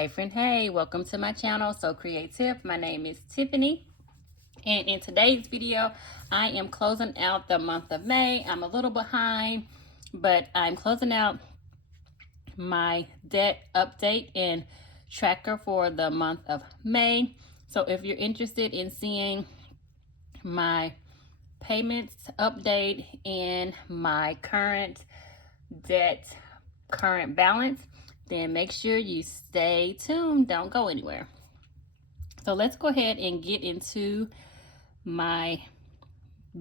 Hey friend, hey, welcome to my channel. So Create Tiff, my name is Tiffany. And in today's video, I am closing out the month of May. I'm a little behind, but I'm closing out my debt update and tracker for the month of May. So if you're interested in seeing my payments update and my current debt current balance, then make sure you stay tuned. Don't go anywhere. So let's go ahead and get into my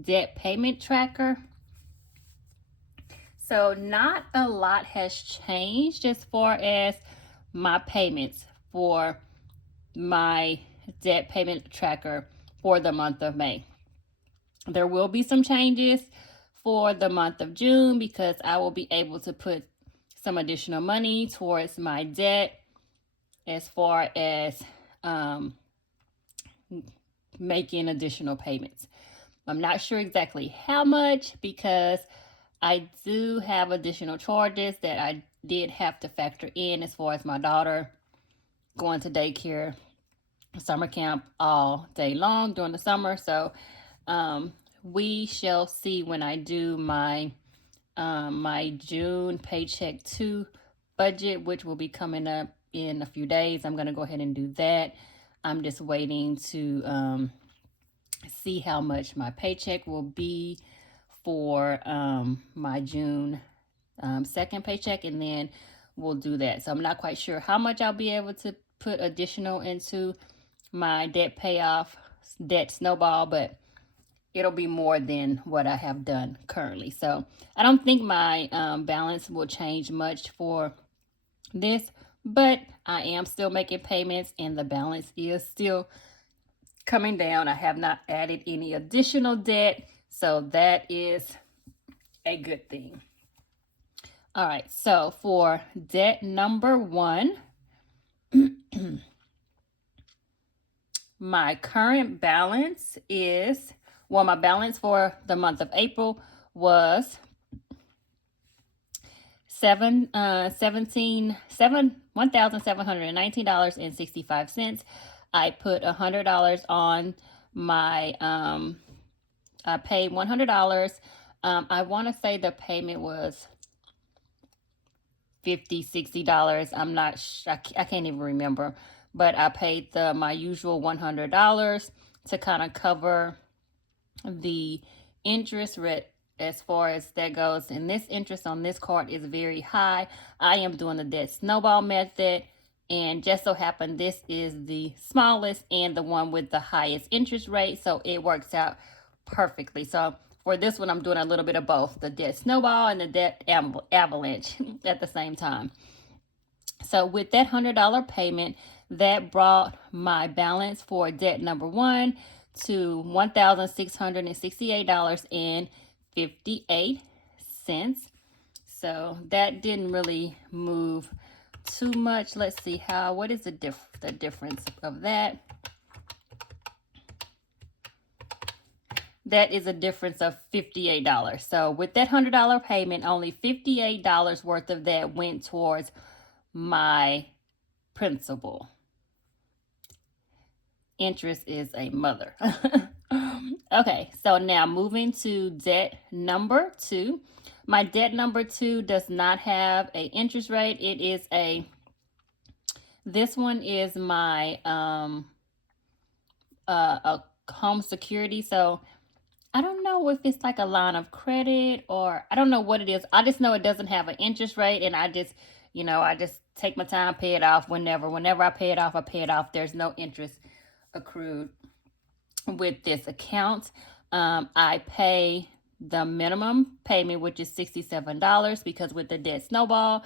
debt payment tracker. So not a lot has changed as far as my payments for my debt payment tracker for the month of May. There will be some changes for the month of June because I will be able to put some additional money towards my debt as far as making additional payments. I'm not sure exactly how much because I do have additional charges that I did have to factor in as far as my daughter going to daycare, summer camp all day long during the summer. So we shall see when I do my my June paycheck 2 budget, which will be coming up in a few days. I'm going to go ahead and do that. I'm just waiting to see how much my paycheck will be for my June 2nd paycheck, and then we'll do that. So I'm not quite sure how much I'll be able to put additional into my debt payoff, debt snowball, but it'll be more than what I have done currently. So I don't think my balance will change much for this, but I am still making payments and the balance is still coming down. I have not added any additional debt, so that is a good thing. All right, so for debt number 1, my current balance is, well, my balance for the month of April was $1,719.65. I put $100 on my I paid $100. I want to say the payment was $50, $60. I'm not I can't even remember, but I paid my usual $100 to kind of cover the interest rate as far as that goes. And this interest on this card is very high. I am doing the debt snowball method, and just so happened this is the smallest and the one with the highest interest rate, so it works out perfectly. So for this one, I'm doing a little bit of both, the debt snowball and the debt avalanche at the same time. So with that $100 payment, that brought my balance for debt number 1 to $1,668.58. So that didn't really move too much. Let's see what is the difference of that. That is a difference of $58. So with that $100 payment, only $58 worth of that went towards my principal. Interest is a mother. Okay, so now moving to debt number 2. My debt number 2 does not have an interest rate. It is this one is my a home security. So I don't know if it's like a line of credit or I don't know what it is. I just know it doesn't have an interest rate, and I just take my time, pay it off whenever I pay it off, I pay it off. There's no interest accrued with this account. I pay the minimum payment, which is $67, because with the debt snowball,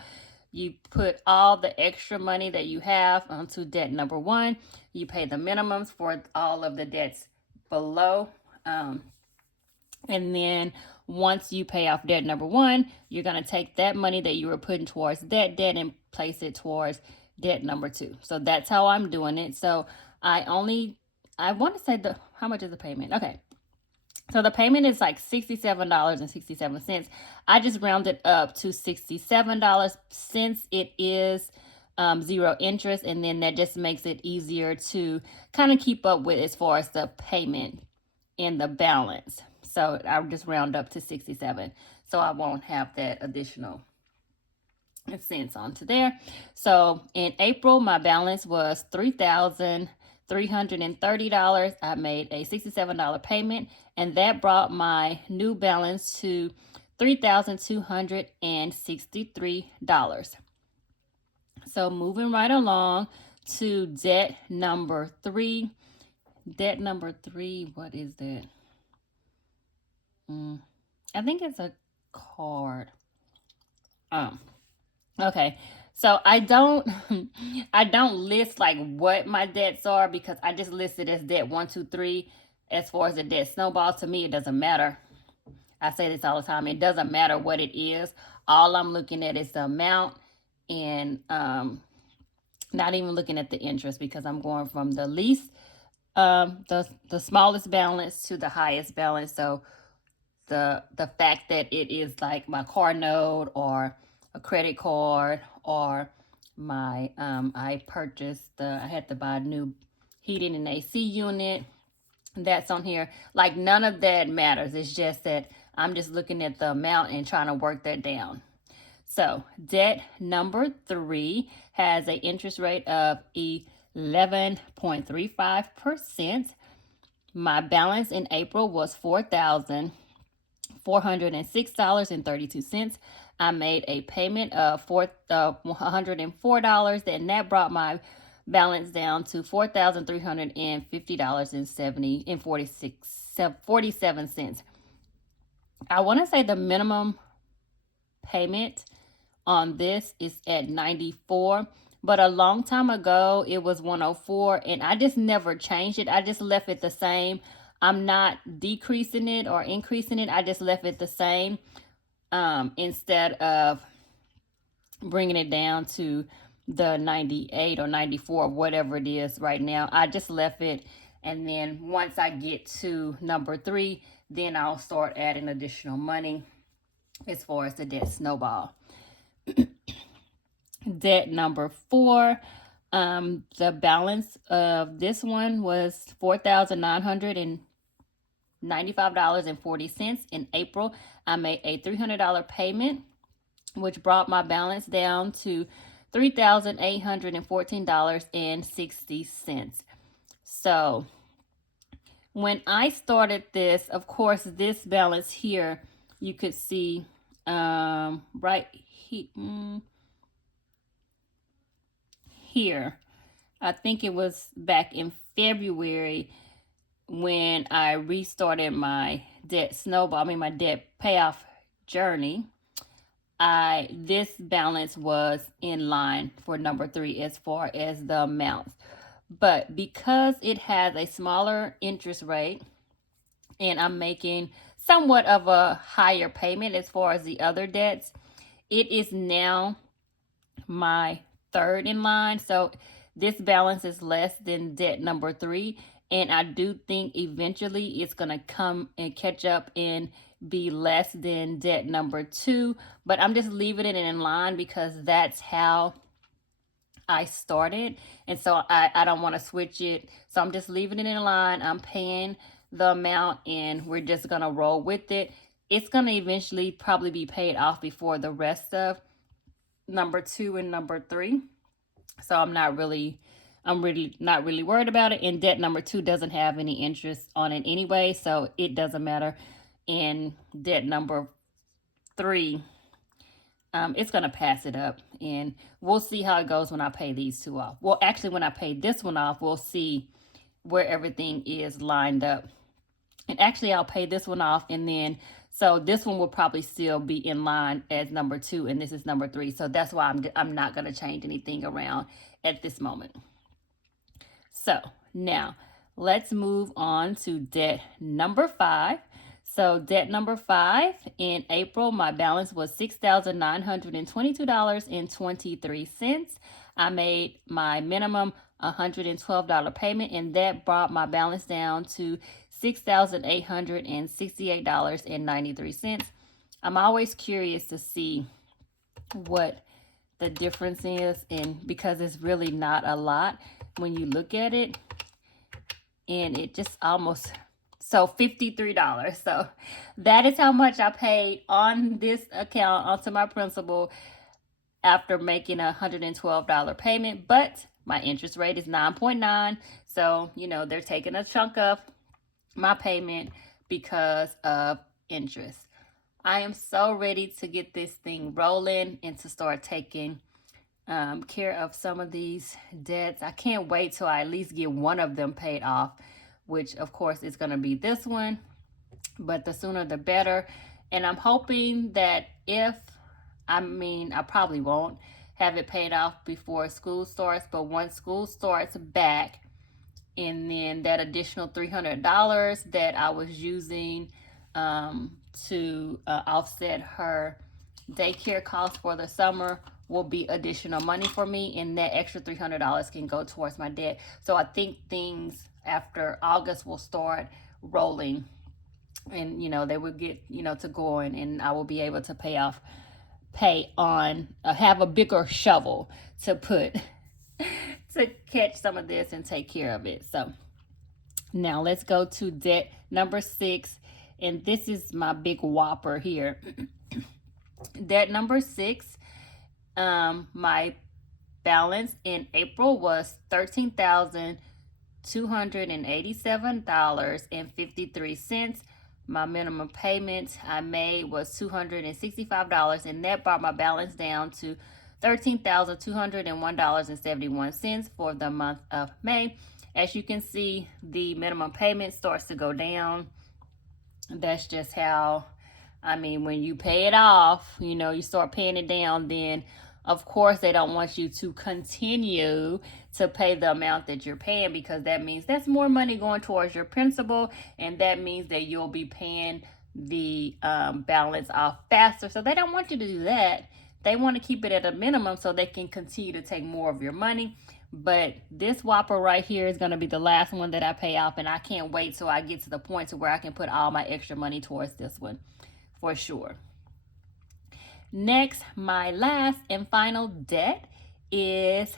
you put all the extra money that you have onto debt number 1. You pay the minimums for all of the debts below. And then once you pay off debt number 1, you're going to take that money that you were putting towards that debt and place it towards debt number 2. So that's how I'm doing it. So I want to say how much is the payment? Okay. So the payment is like $67.67. I just rounded up to $67 since it is 0 interest, and then that just makes it easier to kind of keep up with as far as the payment and the balance. So I'll just round up to 67, so I won't have that additional cents onto there. So in April, my balance was $3,330. I made a $67 payment, and that brought my new balance to $3,263. So moving right along to debt number 3. Debt number 3, what is that? I think it's a card. Okay. So I don't list like what my debts are, because I just listed as debt 1, 2, 3. As far as the debt snowball, to me, it doesn't matter. I say this all the time. It doesn't matter what it is. All I'm looking at is the amount, and not even looking at the interest, because I'm going from the least, the smallest balance to the highest balance. So the fact that it is like my car note or a credit card, or my I had to buy a new heating and AC unit, that's on here. Like, none of that matters. It's just that I'm just looking at the amount and trying to work that down. So debt number 3 has an interest rate of 11.35%. My balance in April was $4,406.32. I made a payment of $104, and that brought my balance down to $4,350.47. I want to say the minimum payment on this is at $94, but a long time ago it was $104, and I just never changed it. I just left it the same. I'm not decreasing it or increasing it. I just left it the same, instead of bringing it down to the 98 or 94, whatever it is right now. I just left it, and then once I get to number 3, then I'll start adding additional money as far as the debt snowball. Debt number 4, the balance of this one was $4,995.40. In April, I made a $300 payment, which brought my balance down to $3,814.60. So when I started this, of course, this balance here, you could see right here, I think it was back in February when I restarted my debt my debt payoff journey. This balance was in line for number 3 as far as the amounts. But because it has a smaller interest rate, and I'm making somewhat of a higher payment as far as the other debts, it is now my 3rd in line. So this balance is less than debt number 3, and I do think eventually it's going to come and catch up and be less than debt number 2, but I'm just leaving it in line because that's how I started, and so I don't want to switch it. So I'm just leaving it in line. I'm paying the amount, and we're just going to roll with it. It's going to eventually probably be paid off before the rest of number 2 and number 3. So I'm really not really worried about it. And debt number 2 doesn't have any interest on it anyway, so it doesn't matter. In debt number 3, it's going to pass it up, and we'll see how it goes when I pay these 2 off. Well, actually, when I pay this one off, we'll see where everything is lined up. And actually, I'll pay this one off, and then, so this one will probably still be in line as number 2, and this is number 3. So that's why I'm not going to change anything around at this moment. So now let's move on to debt number 5. So debt number 5, in April, my balance was $6,922.23. I made my minimum $112 payment, and that brought my balance down to $6,868.93. I'm always curious to see what the difference is, and because it's really not a lot when you look at it, and it just almost, so $53. So that is how much I paid on this account onto my principal after making a $112 payment, but my interest rate is 9.9. So, you know, they're taking a chunk of my payment because of interest. I am so ready to get this thing rolling and to start taking care of some of these debts. I can't wait till I at least get one of them paid off, which of course is going to be this one, but the sooner the better. And I'm hoping that I probably won't have it paid off before school starts, but once school starts back, and then that additional $300 that I was using to offset her daycare costs for the summer will be additional money for me, and that extra $300 can go towards my debt. So I think things after August will start rolling, and you know, they will get, you know, to going, and I will be able to pay on have a bigger shovel to put to catch some of this and take care of it. So now let's go to debt number 6, and this is my big whopper here. Debt number 6, my balance in April was $13,287.53. My minimum payment I made was $265, and that brought my balance down to $13,201.71 for the month of May. As you can see, the minimum payment starts to go down. That's just how, I mean, when you pay it off, you know, you start paying it down, then of course they don't want you to continue to pay the amount that you're paying, because that means that's more money going towards your principal, and that means that you'll be paying the balance off faster. So they don't want you to do that. They want to keep it at a minimum so they can continue to take more of your money. But this whopper right here is going to be the last one that I pay off, and I can't wait till I get to the point to where I can put all my extra money towards this one for sure. Next, my last and final debt is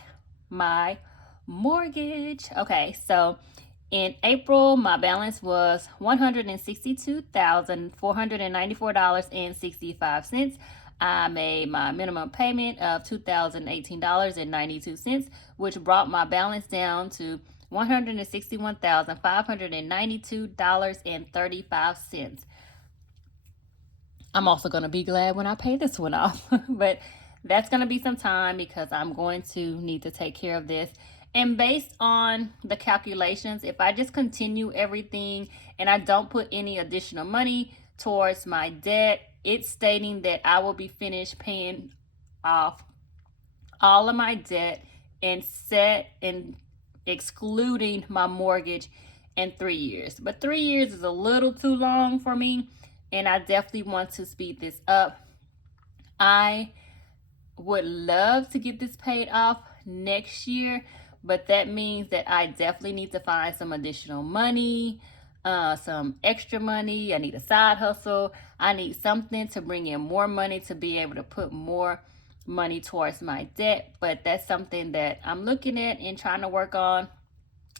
my mortgage. Okay, so in April, my balance was $162,494.65. I made my minimum payment of $2,018.92, which brought my balance down to $161,592.35. I'm also going to be glad when I pay this one off, but that's going to be some time because I'm going to need to take care of this. And based on the calculations, if I just continue everything and I don't put any additional money towards my debt, it's stating that I will be finished paying off all of my debt and excluding my mortgage in 3 years. But 3 years is a little too long for me, and I definitely want to speed this up. I would love to get this paid off next year, but that means that I definitely need to find some additional money, some extra money. I need a side hustle. I need something to bring in more money to be able to put more money towards my debt. But that's something that I'm looking at and trying to work on.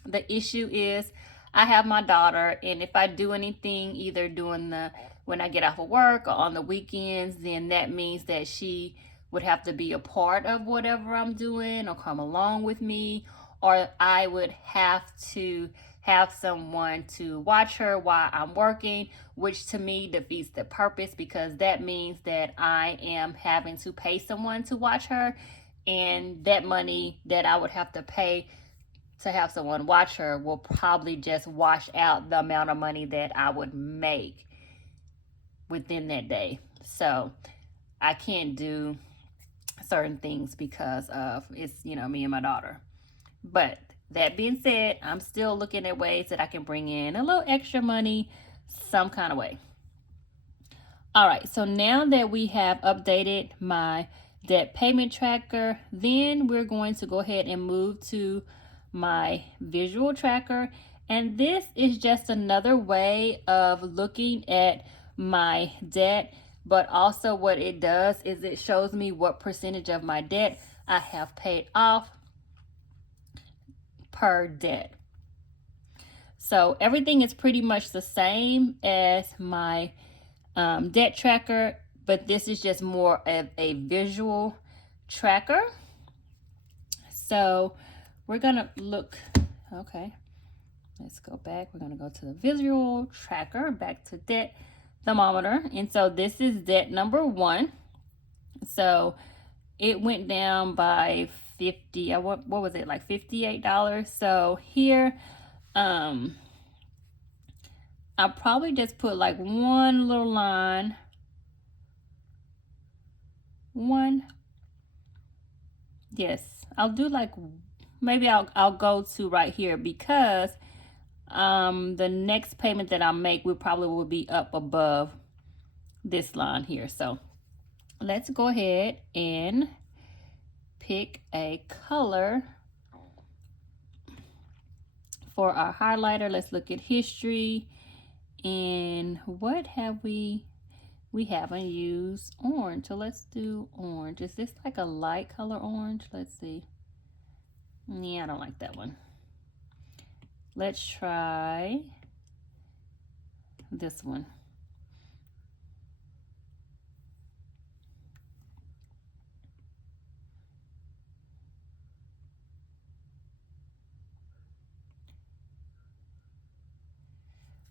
The issue is I have my daughter, and if I do anything, either when I get off of work or on the weekends, then that means that she would have to be a part of whatever I'm doing or come along with me, or I would have to have someone to watch her while I'm working, which to me defeats the purpose, because that means that I am having to pay someone to watch her, and that money that I would have to pay to have someone watch her will probably just wash out the amount of money that I would make within that day. So I can't do certain things because of it's, me and my daughter. But that being said, I'm still looking at ways that I can bring in a little extra money some kind of way. All right, so now that we have updated my debt payment tracker, then we're going to go ahead and move to my visual tracker. And this is just another way of looking at my debt. but also what it does is it shows me what percentage of my debt I have paid off per debt. So everything is pretty much the same as my debt tracker, but this is just more of a visual tracker. So we're gonna look, okay, let's go back. We're gonna go to the visual tracker, back to debt thermometer. And so this is debt number 1. So it went down by 50, what was it, like $58. So here, I'll probably just put like one little line, yes, I'll do like, maybe I'll go to right here, because the next payment that I'll make will be up above this line here. So let's go ahead and pick a color for our highlighter. Let's look at history. And what have we haven't used orange, so let's do orange. Is this like a light color orange? Let's see. Yeah, I don't like that one. Let's try this one.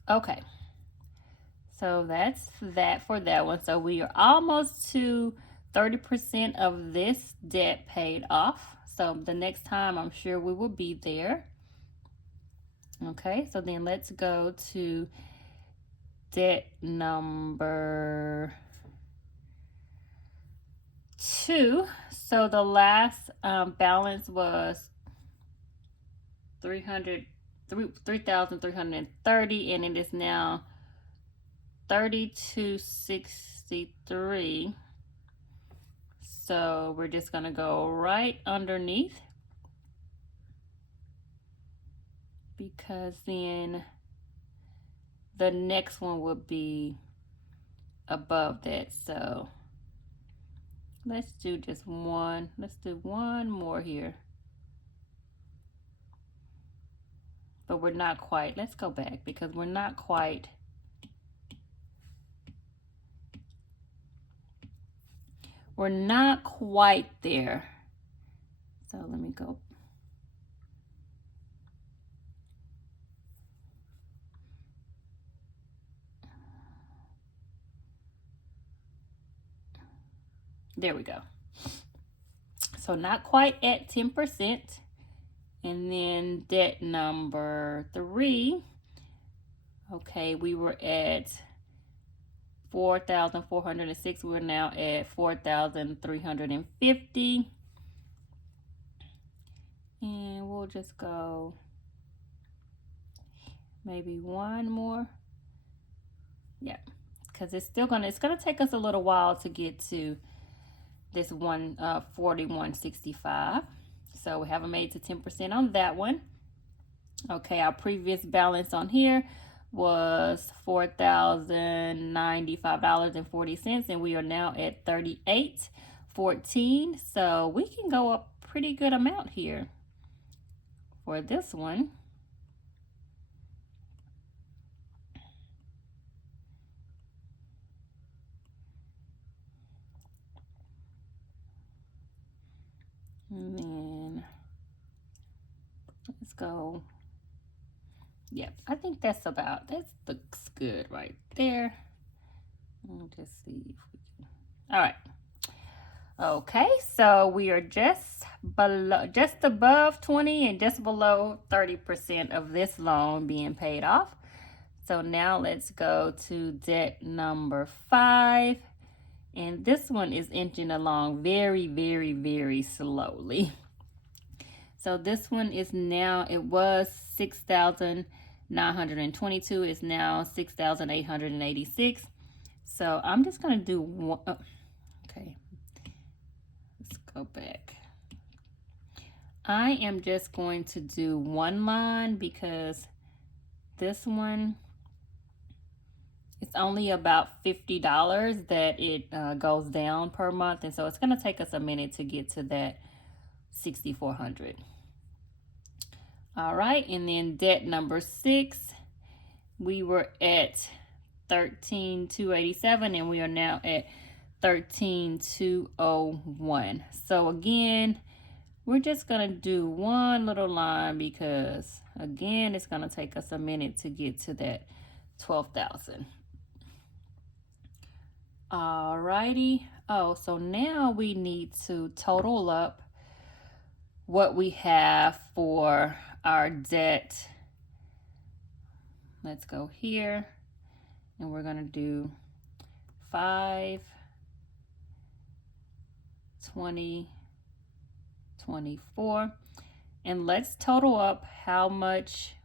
Okay, so that's that for that one. So we are almost to 30% of this debt paid off. So the next time I'm sure we will be there. Okay, so then let's go to debt number 2. So the last balance was $3,330, and it is now $3,263. So we're just gonna go right underneath, because then the next one would be above that. So let's do just one. Let's do one more here. But we're not quite. Let's go back, because we're not quite. We're not quite there. So let me go. There we go. So not quite at 10%. And then debt number 3. Okay, we were at 4,406. We're now at 4,350. And we'll just go maybe one more. Yeah, because it's gonna take us a little while to get to this 4165. So we haven't made to 10% on that one. Okay, our previous balance on here was $4,095.40, and we are now at $38.14. So we can go up pretty good amount here for this one. And then let's go. Yep, I think that looks good right there. We'll just see if we can. All right. Okay, so we are just above 20 and just below 30% of this loan being paid off. So now let's go to debt number 5. And this one is inching along very, very, very slowly. So this one is now, it was 6,922. It's now 6,886. So I'm just going to do one. Okay. Let's go back. I am just going to do one line, because this one It's only about $50 that it goes down per month, and so it's going to take us a minute to get to that 6,400. All right, and then debt number 6, we were at 13,287, and we are now at 13,201. So again, we're just gonna do one little line because again, it's gonna take us a minute to get to that 12,000. Alrighty. Oh, so now we need to total up what we have for our debt. Let's go here, and we're gonna do 5, 20, 24, and let's total up how much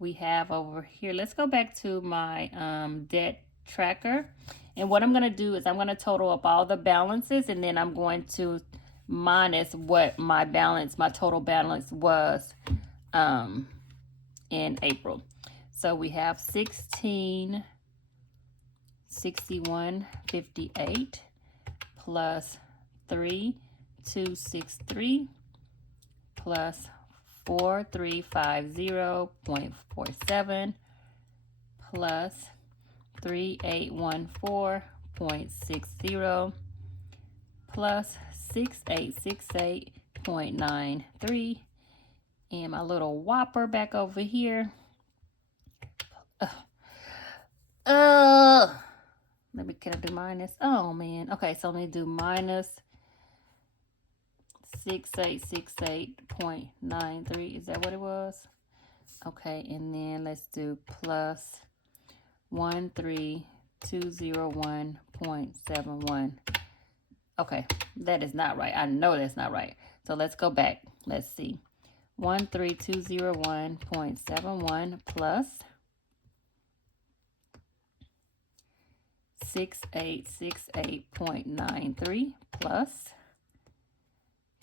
we have over here. Let's go back to my debt tracker, and what I'm going to do is I'm going to total up all the balances, and then I'm going to minus what my total balance was in April. So we have 1661.58 plus 3,263 plus 4,350.47 plus 3,814.60 plus 6,868.93, and my little whopper back over here. Can I do minus? Oh man. Okay, so let me do minus 6,868.93. Is that what it was? Okay, and then let's do plus 13,201.71. Okay, that is not right. I know that's not right. So let's go back. Let's see. 13,201.71 plus 6,868.93 plus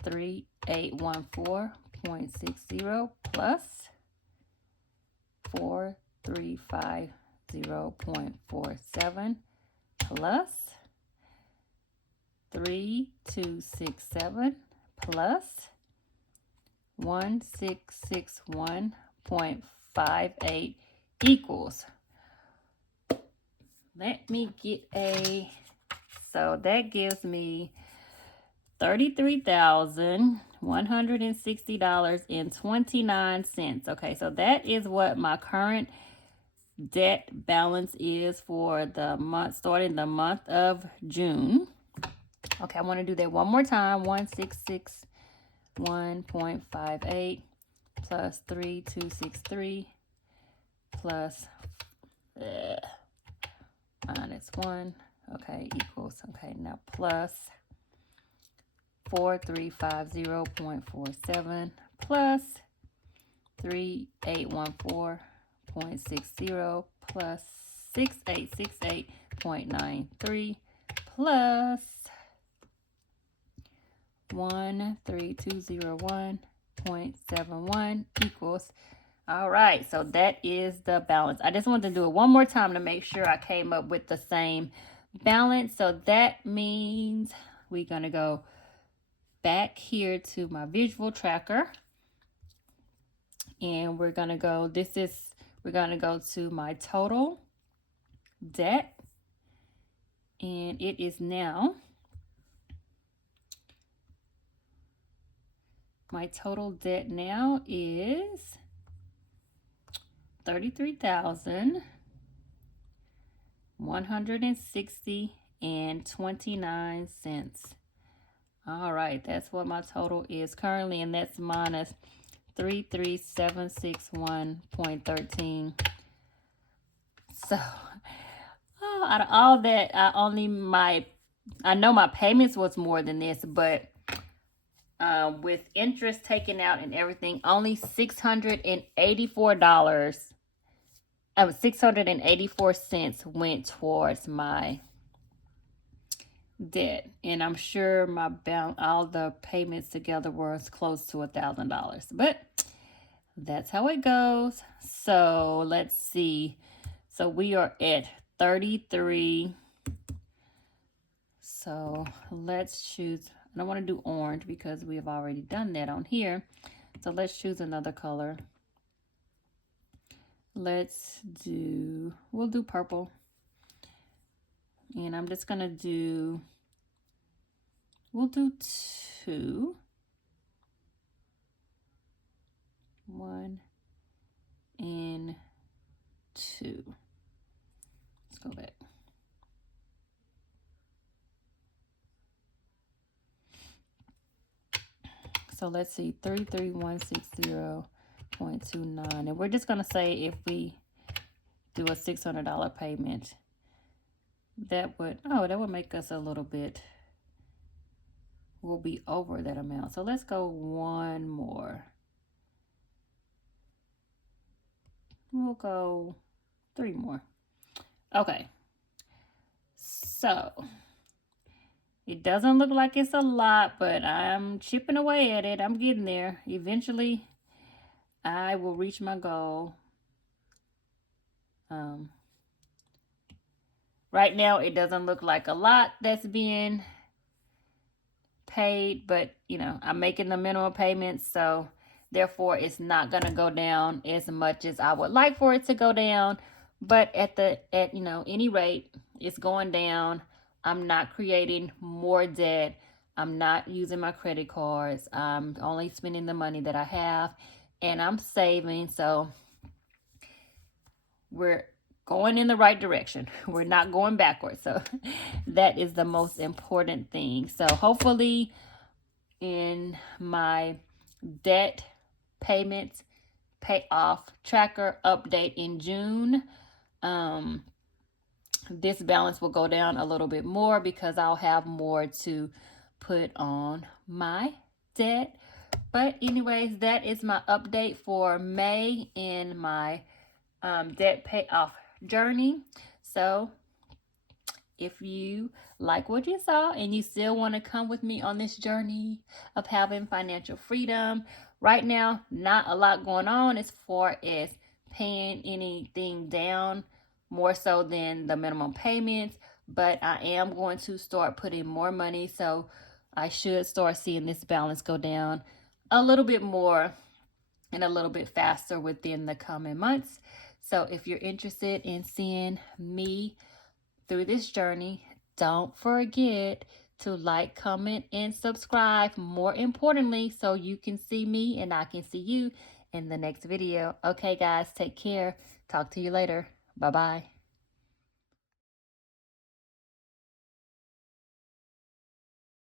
3,814.60 plus 4,350.47 plus 3,267 plus 1,661.58 equals. Let me get so that gives me $33,160.29. Okay, so that is what my current debt balance is for the month, starting the month of June. Okay, I want to do that one more time. 1,661.58 plus 3,263 plus minus 1. Okay, equals. Okay, now plus 4,350.47 plus 3,814.60 plus 6,868.93 plus 1,3201.71 equals. All right, so that is the balance. I just wanted to do it one more time to make sure I came up with the same balance. So that means we're going to go back here to my visual tracker, and we're going to go, we're going to go to my total debt, and it is now, my total debt now is $33,160.29. All right, that's what my total is currently, and that's minus 3,3761.13. So, out of all that, I know my payments was more than this, but with interest taken out and everything, only $684 went towards my debt, and I'm sure all the payments together were close to $1,000, but that's how it goes. So let's see. So we are at 33. So let's choose, I don't want to do orange because we have already done that on here. So let's choose another color. We'll do purple. And I'm just going to we'll do 2. 1 and 2. Let's go back. So let's see, 33160.29. And we're just going to say if we do a $600 payment, that would make us a little bit, we'll be over that amount. So let's go one more. We'll go 3 more. Okay. So it doesn't look like it's a lot, but I'm chipping away at it. I'm getting there. Eventually, I will reach my goal. Right now, it doesn't look like a lot that's being paid, but you know, I'm making the minimum payments, so therefore it's not going to go down as much as I would like for it to go down. But at you know, any rate, it's going down. I'm not creating more debt. I'm not using my credit cards. I'm only spending the money that I have, and I'm saving. So we're going in the right direction. We're not going backwards. So that is the most important thing. So hopefully in my debt payments payoff tracker update in June, this balance will go down a little bit more because I'll have more to put on my debt. But anyways, that is my update for May in my debt payoff journey. So if you like what you saw and you still want to come with me on this journey of having financial freedom, right now, not a lot going on as far as paying anything down more so than the minimum payments, but I am going to start putting more money, so I should start seeing this balance go down a little bit more and a little bit faster within the coming months. So if you're interested in seeing me through this journey, don't forget to like, comment, and subscribe. More importantly, so you can see me and I can see you in the next video. Okay, guys, take care. Talk to you later. Bye-bye.